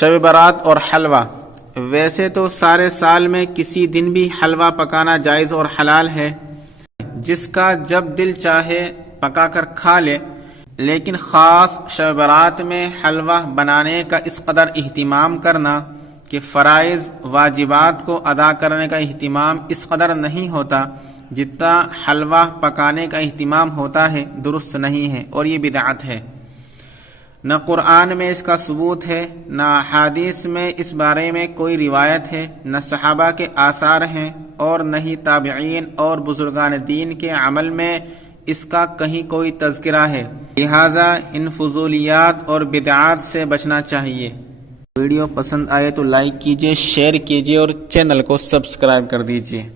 شب برات اور حلوہ، ویسے تو سارے سال میں کسی دن بھی حلوہ پکانا جائز اور حلال ہے، جس کا جب دل چاہے پکا کر کھا لے، لیکن خاص شب برات میں حلوہ بنانے کا اس قدر اہتمام کرنا کہ فرائض واجبات کو ادا کرنے کا اہتمام اس قدر نہیں ہوتا جتنا حلوہ پکانے کا اہتمام ہوتا ہے، درست نہیں ہے اور یہ بدعت ہے۔ نہ قرآن میں اس کا ثبوت ہے، نہ حدیث میں اس بارے میں کوئی روایت ہے، نہ صحابہ کے آثار ہیں اور نہ ہی تابعین اور بزرگان دین کے عمل میں اس کا کہیں کوئی تذکرہ ہے، لہٰذا ان فضولیات اور بدعات سے بچنا چاہیے۔ ویڈیو پسند آئے تو لائک کیجیے، شیئر کیجیے اور چینل کو سبسکرائب کر دیجیے۔